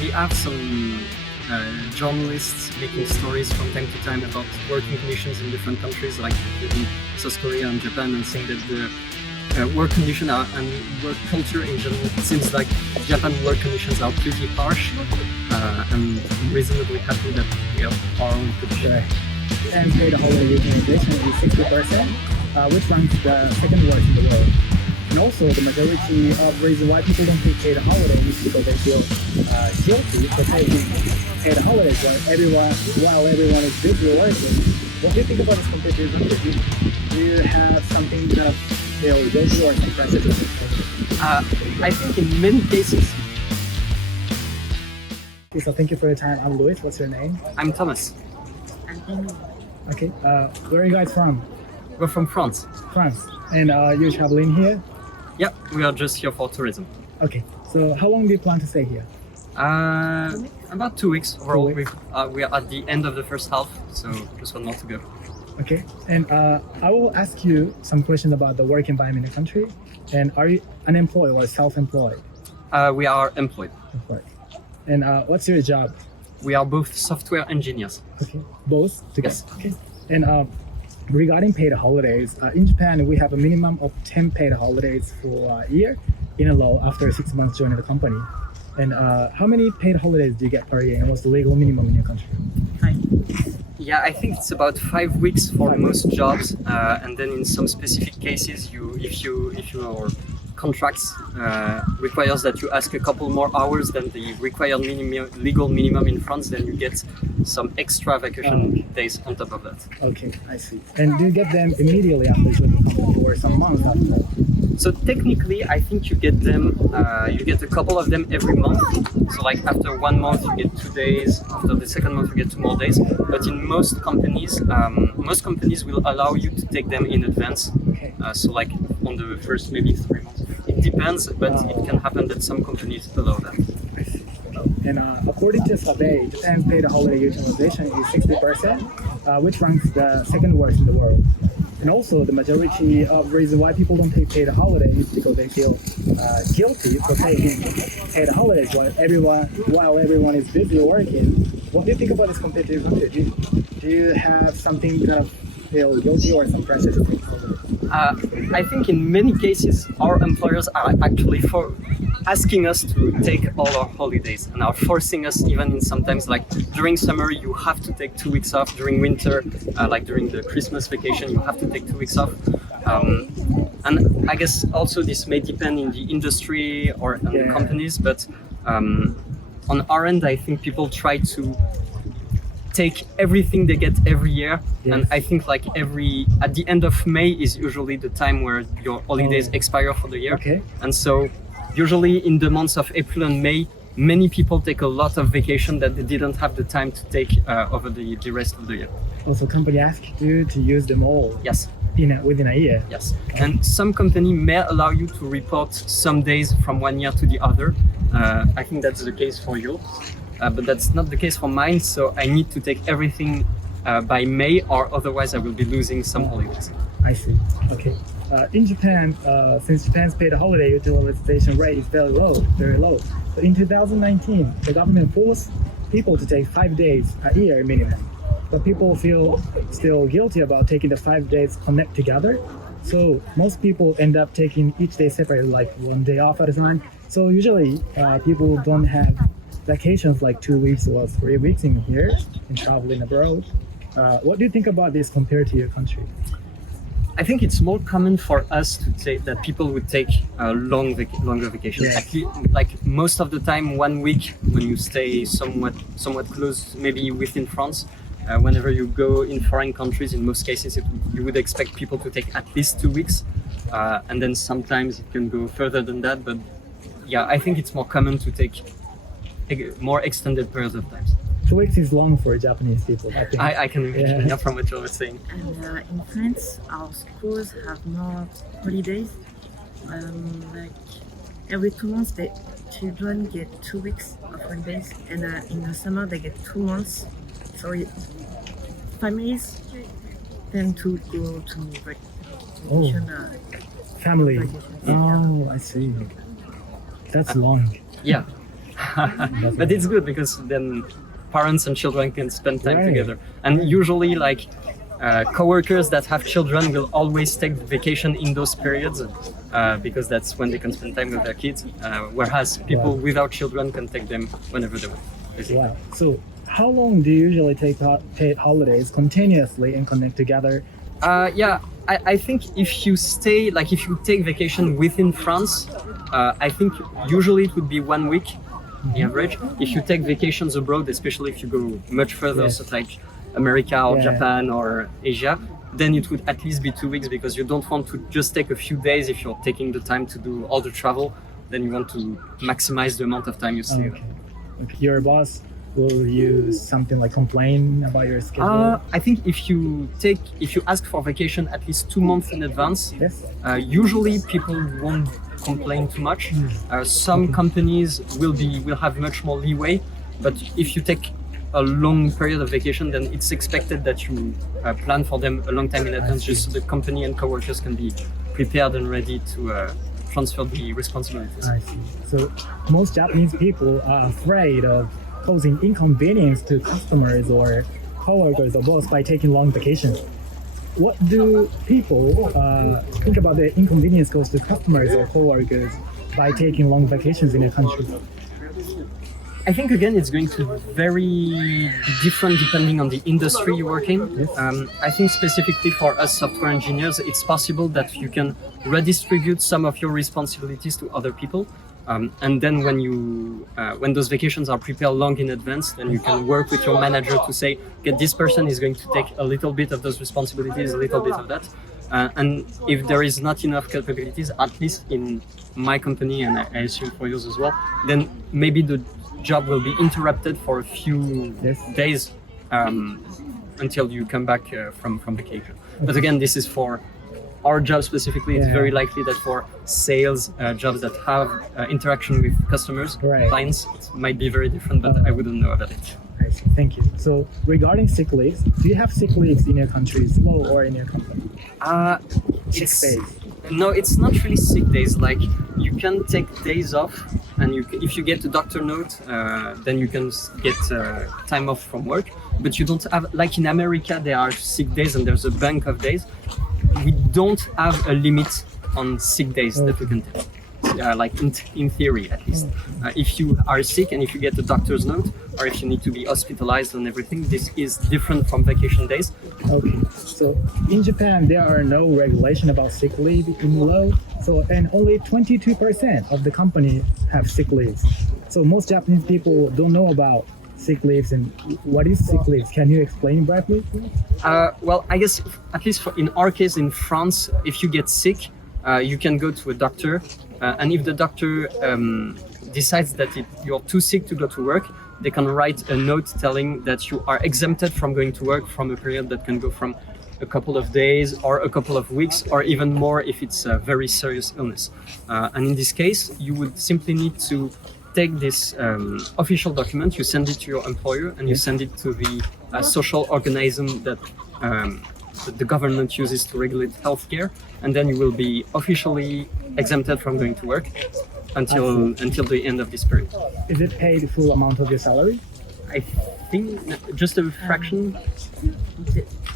we have some journalists making stories from time to time about working conditions in different countries, like in South Korea and Japan, and saying that the work conditions and work culture in general, it seems like Japan work conditions are pretty harsh, and I'm reasonably happy that we have our own condition. And paid holiday utilization is 60%, which ranks the second worst in the world. And also, the majority of reason why people don't take paid holiday is because they feel guilty for taking paid holidays while everyone is busy working. What do you think about this competitive advantage? Do you have something that feel guilty or some pressure? I think in many cases. Okay, so thank you for your time. I'm Louis. What's your name? I'm Thomas. Okay, where are you guys from? We're from France. France. And you're traveling here? Yep, we are just here for tourism. Okay, so how long do you plan to stay here? About 2 weeks overall. 2 weeks. We are at the end of the first half, so just one more to go. Okay, and I will ask you some questions about the work environment in the country. And are you unemployed or self-employed? We are employed. Employed. And what's your job? We are both software engineers. Okay, both together. Yes. Okay. And regarding paid holidays, in Japan we have a minimum of 10 paid holidays for a year in a law after 6 months joining the company. And how many paid holidays do you get per year, and what's the legal minimum in your country? Yeah, I think it's about 5 weeks for most jobs, and then in some specific cases, if your contracts requires that you ask a couple more hours than the required legal minimum in France, then you get some extra vacation days on top of that. Okay, I see. And do you get them immediately after joining the company or some months after? So technically, I think you get them. You get a couple of them every month. So like after 1 month, you get 2 days. After the second month, you get 2 more days. But in most companies will allow you to take them in advance. Okay. So like on the first maybe 3 months. It depends, but it can happen that some companies allow that. I see. And according to a survey, Japan's paid holiday utilization is 60%, which ranks the second worst in the world. And also, the majority of reason why people don't take paid holidays is because they feel guilty for taking paid holidays while everyone is busy working. What do you think about this competitive advantage? Do you have something that feel guilty or some pressure to take holidays? I think in many cases our employers are actually asking us to take all our holidays and are forcing us, even in sometimes like during summer you have to take 2 weeks off, during winter like during the Christmas vacation you have to take 2 weeks off, and I guess also this may depend in the industry or in the companies, but on our end I think people try to take everything they get every year. Yes. And I think like at the end of May is usually the time where your holidays expire for the year. Okay. And so usually in the months of April and May, many people take a lot of vacation that they didn't have the time to take over the rest of the year. Also, company asks you to use them all. Yes. Within a year. Yes. And some company may allow you to report some days from one year to the other. I think that's the case for you. But that's not the case for mine, so I need to take everything by May, or otherwise I will be losing some holidays. I see. Okay. In Japan, since Japan's paid holiday utilization rate is very low. So in 2019, the government forced people to take 5 days a year minimum. But people feel still guilty about taking the 5 days connect together. So most people end up taking each day separately, like 1 day off at a time. So usually people don't have vacations like 2 weeks or 3 weeks in here and traveling abroad. What do you think about this compared to your country? I think it's more common for us to say that people would take a longer vacation. Yes. Actually, like most of the time, 1 week when you stay somewhat close, maybe within France. Whenever you go in foreign countries, in most cases, you would expect people to take at least 2 weeks, and then sometimes it can go further than that. But yeah, I think it's more common to take more extended periods of time. 2 weeks is long for Japanese people, I think. I can imagine from what you were saying. And in France, our schools have more holidays. Like every 2 months, the children get 2 weeks of holidays, and in the summer they get 2 months. So families tend to go to vacation. Family. Vacation. Oh, I see. That's long. Yeah. But it's good because then parents and children can spend time Right. together. And usually, like coworkers that have children will always take vacation in those periods because that's when they can spend time with their kids. Whereas people Wow. without children can take them whenever they want. basically. Yeah. So how long do you usually take paid holidays continuously and connect together? I think if you stay, like if you take vacation within France, I think usually it would be 1 week, the average. If you take vacations abroad, especially if you go much further, Yes. so like America or Yeah. Japan or Asia, then it would at least be 2 weeks because you don't want to just take a few days if you're taking the time to do all the travel. Then you want to maximize the amount of time you stay. Okay. Your boss will use something like complain about your schedule? I think if you ask for vacation at least 2 months in advance, Yes. usually people won't complain too much. Some companies will have much more leeway, but if you take a long period of vacation, then it's expected that you plan for them a long time in advance, just so the company and coworkers can be prepared and ready to transfer the responsibilities. I see. So most Japanese people are afraid of causing inconvenience to customers or coworkers or boss by taking long vacations. What do people think about the inconvenience caused to customers or coworkers by taking long vacations in a country? I think again it's going to very different depending on the industry you work in. Yes. I think specifically for us software engineers, it's possible that you can redistribute some of your responsibilities to other people. And then when those vacations are prepared long in advance, then you can work with your manager to say, okay, this person is going to take a little bit of those responsibilities, a little bit of that. And if there is not enough capabilities, at least in my company, and I assume for yours as well, then maybe the job will be interrupted for a few Yes. days until you come back from vacation. But again, this is for our job specifically. It's Yeah. very likely that for sales jobs that have interaction with customers, Right. clients, it might be very different, but I wouldn't know about it. I see. Thank you. So regarding sick leaves, do you have sick leaves in your country as well or in your company? Sick It's, days. no, it's not really sick days. Like you can take days off, and if you get a doctor note, then you can get time off from work. But you don't have, like in America, there are sick days and there's a bank of days. We don't have a limit on sick days that we can take. Like in theory, at least. If you are sick and if you get a doctor's note, or if you need to be hospitalized and everything, this is different from vacation days. Okay, so in Japan there are no regulation about sick leave in law. So and only 22% of the company have sick leaves. So most Japanese people don't know about sick leaves and what is sick leaves. Can you explain briefly? Well, I guess at least in our case in France, if you get sick, you can go to a doctor, and if the doctor decides that you're too sick to go to work, they can write a note telling that you are exempted from going to work from a period that can go from a couple of days or a couple of weeks or even more if it's a very serious illness. And in this case, you would simply need to take this official document, you send it to your employer, and you send it to the social organism that the government uses to regulate healthcare, and then you will be officially exempted from going to work until the end of this period. Is it paid full amount of your salary? I think just a fraction.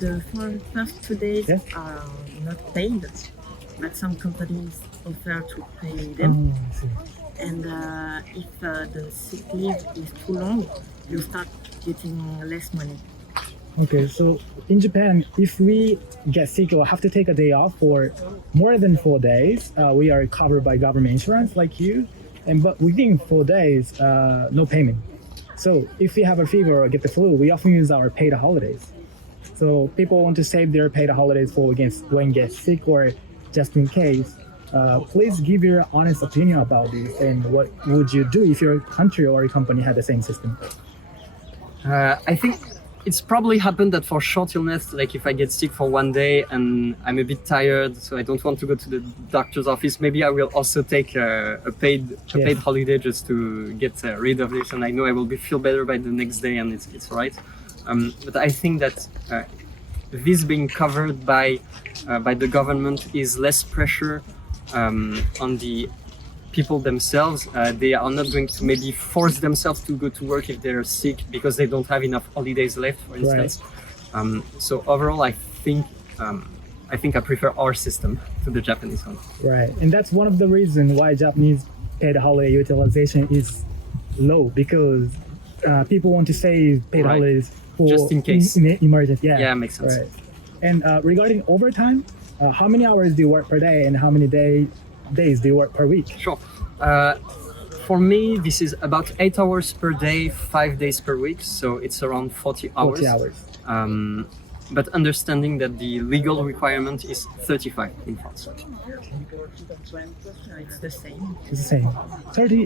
The first 2 days Yes. are not paid, but some companies offer to pay them. I see. And if the sick leave is too long, you start getting less money. Okay, so in Japan, if we get sick or have to take a day off for more than 4 days, we are covered by government insurance like you. But within 4 days, no payment. So if we have a fever or get the flu, we often use our paid holidays. So people want to save their paid holidays for when get sick or just in case. Please give your honest opinion about this and what would you do if your country or your company had the same system? I think it's probably happened that for short illness, like if I get sick for 1 day and I'm a bit tired, so I don't want to go to the doctor's office, maybe I will also take a paid holiday just to get rid of this, and I know I will feel better by the next day, and it's all right. But I think that this being covered by the government is less pressure on the people themselves. They are not going to maybe force themselves to go to work if they're sick because they don't have enough holidays left, for instance. So overall, I think I prefer our system to the Japanese one. Right, and that's one of the reasons why Japanese paid holiday utilization is low, because people want to save paid holidays for just in case emergency. Yeah, makes sense. Right. And regarding overtime, how many hours do you work per day, and how many days do you work per week? Sure. For me, this is about 8 hours per day, 5 days per week, so it's around 40 hours. 40 hours. But understanding that the legal requirement is 35 in France. It's the same. It's the same.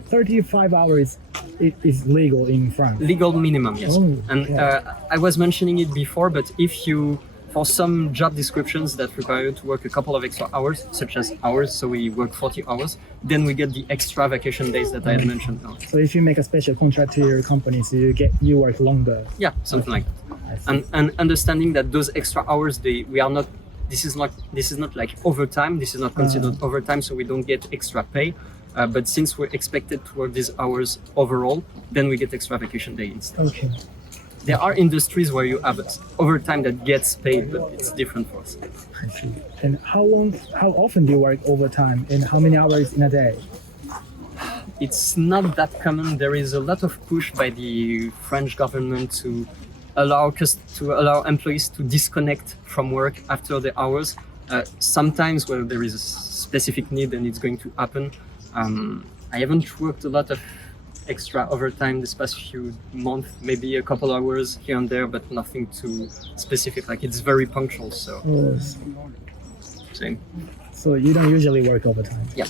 35 hours is legal in France. Legal minimum, yes. Oh, And I was mentioning it before, but if you, for some job descriptions that require you to work a couple of extra hours, such as ours, so we work 40 hours, then we get the extra vacation days that I had mentioned now. So if you make a special contract to your company, so you work longer. Yeah, something like that. I see. And understanding that those extra hours, this is not like overtime. This is not considered overtime, so we don't get extra pay. But since we're expected to work these hours overall, then we get extra vacation day instead. Okay. There are industries where you have overtime that gets paid, but it's different for us. I see. And how often do you work overtime, and how many hours in a day? It's not that common. There is a lot of push by the French government to allow employees to disconnect from work after the hours. Sometimes where there is a specific need and it's going to happen. I haven't worked a lot of extra overtime this past few months, maybe a couple hours here and there, but nothing too specific. Like, it's very punctual, so Yes. same. So you don't usually work overtime? Yeah.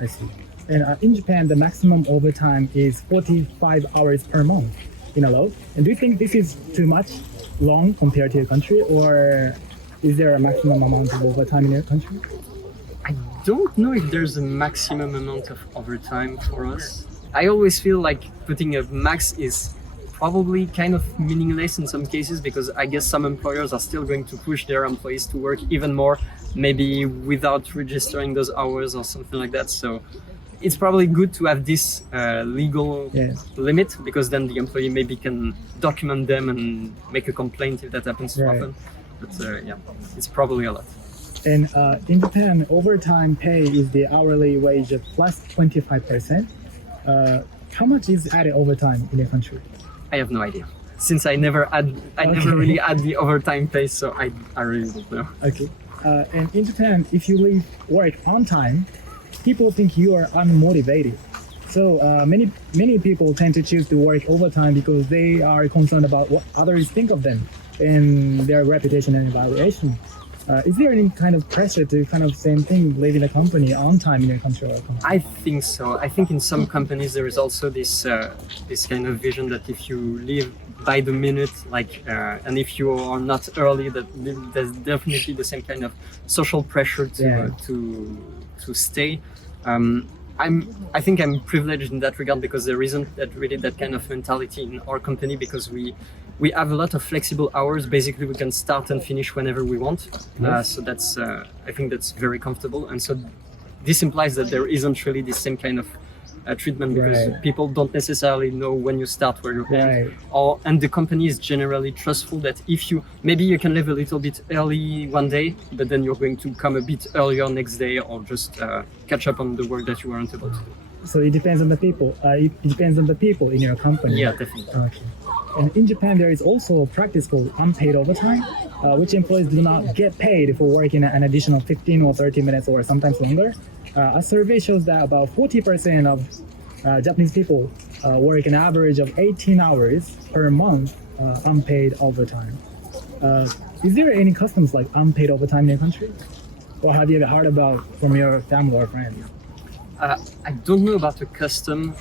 I see. And in Japan, the maximum overtime is 45 hours per month in a row. And do you think this is too much long compared to your country, or is there a maximum amount of overtime in your country? I don't know if there's a maximum amount of overtime for us. I always feel like putting a max is probably kind of meaningless in some cases, because I guess some employers are still going to push their employees to work even more, maybe without registering those hours or something like that. So it's probably good to have this legal limit, because then the employee maybe can document them and make a complaint if that happens too often. But yeah, it's probably a lot. And in Japan, overtime pay is the hourly wage of plus 25%. How much is added overtime in your country? I have no idea. Since I never really had the overtime pay, so I really don't know. Okay. And in Japan, if you leave work on time, people think you are unmotivated. So many people tend to choose to work overtime because they are concerned about what others think of them and their reputation and evaluation. Is there any kind of pressure to kind of same thing, leaving a company on time in your country? I think so. I think in some companies there is also this this kind of vision that if you leave by the minute, like, and if you are not early, that there's definitely the same kind of social pressure to stay. I think I'm privileged in that regard, because there isn't that kind of mentality in our company, because we have a lot of flexible hours. Basically, we can start and finish whenever we want. So that's I think that's very comfortable. And so this implies that there isn't really the same kind of treatment, because people don't necessarily know when you start, where you end. And the company is generally trustful that if you can leave a little bit early one day, but then you're going to come a bit earlier next day, or just catch up on the work that you weren't able to do. So it depends on the people. It depends on the people in your company. Yeah, definitely. Okay. And in Japan, there is also a practice called unpaid overtime, which employees do not get paid for working an additional 15 or 30 minutes or sometimes longer. A survey shows that about 40% of Japanese people work an average of 18 hours per month unpaid overtime. Is there any customs like unpaid overtime in your country? Or have you ever heard about from your family or friends? I don't know about the custom,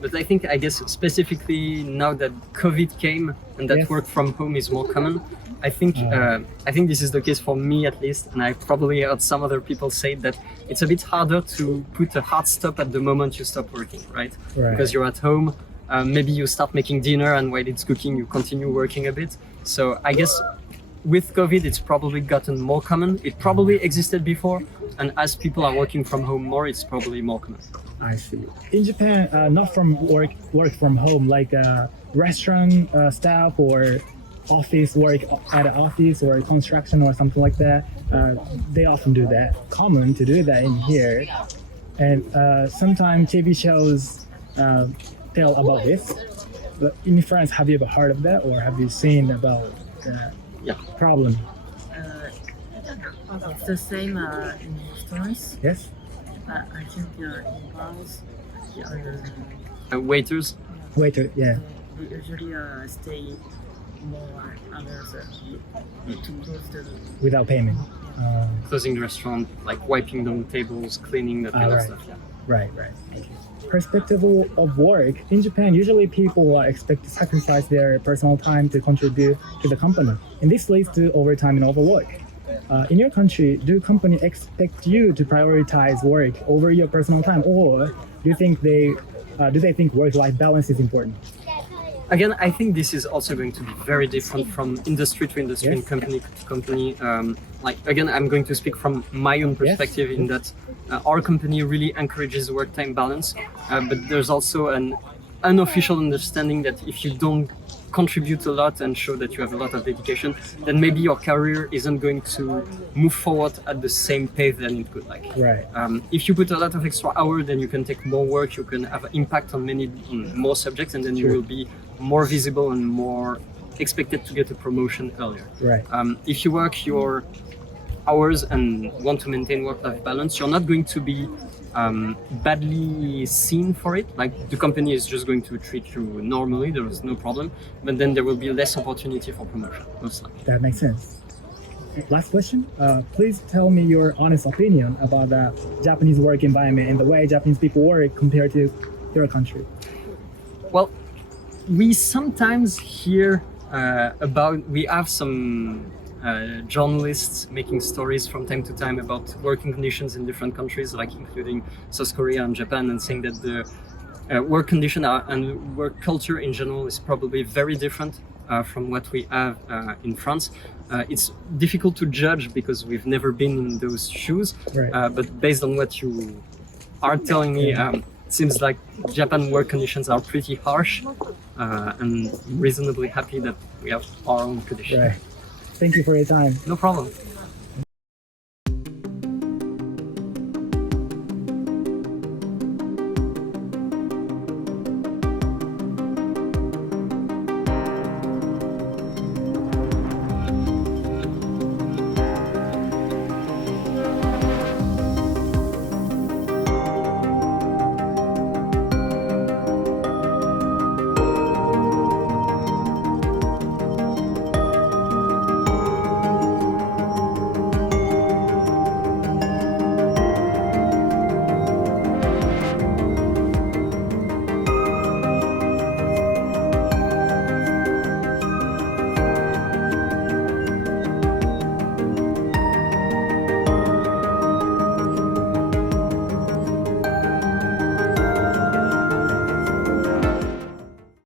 but I guess specifically now that COVID came and that work from home is more common, I think this is the case for me at least, and I probably heard some other people say that it's a bit harder to put a hard stop at the moment you stop working, right? Because you're at home, maybe you start making dinner, and while it's cooking you continue working a bit. So I guess with COVID, it's probably gotten more common. It probably existed before, and as people are working from home more, it's probably more common. I see. In Japan, not from work from home, like restaurant staff or office work at an office or construction or something like that. They often do that. Common to do that in here, and sometimes TV shows tell about this. But in France, have you ever heard of that, or have you seen about that problem? It's the same in restaurants. Yes. I think in bars, Waiters. Waiter, yeah. we usually stay more hours to close the. Without payment. Closing the restaurant, like wiping down tables, cleaning, that kind of right. stuff. Yeah. Right. Perspective of work in Japan, usually people expect to sacrifice their personal time to contribute to the company, and this leads to overtime and overwork. In your country, do companies expect you to prioritize work over your personal time, or do they think work-life balance is important? Again, I think this is also going to be very different from industry to industry and Yes. company to company. Again, I'm going to speak from my own perspective in that our company really encourages work-time balance, but there's also an unofficial understanding that if you don't contribute a lot and show that you have a lot of dedication, then maybe your career isn't going to move forward at the same pace than it could. Right. If you put a lot of extra hours, then you can take more work, you can have an impact on more subjects, and then you Sure. will be more visible and more expected to get a promotion earlier. Right. If you work your hours and want to maintain work-life balance, you're not going to be badly seen for it. Like the company is just going to treat you normally, there is no problem, but then there will be less opportunity for promotion, most likely. That makes sense. Last question. Please tell me your honest opinion about the Japanese work environment and the way Japanese people work compared to your country. Well, we sometimes hear we have some journalists making stories from time to time about working conditions in different countries, like including South Korea and Japan, and saying that the work condition and work culture in general is probably very different from what we have in France. It's difficult to judge because we've never been in those shoes, Right. but based on what you are telling me, it seems like Japan work conditions are pretty harsh, and reasonably happy that we have our own conditions. Right. Thank you for your time. No problem.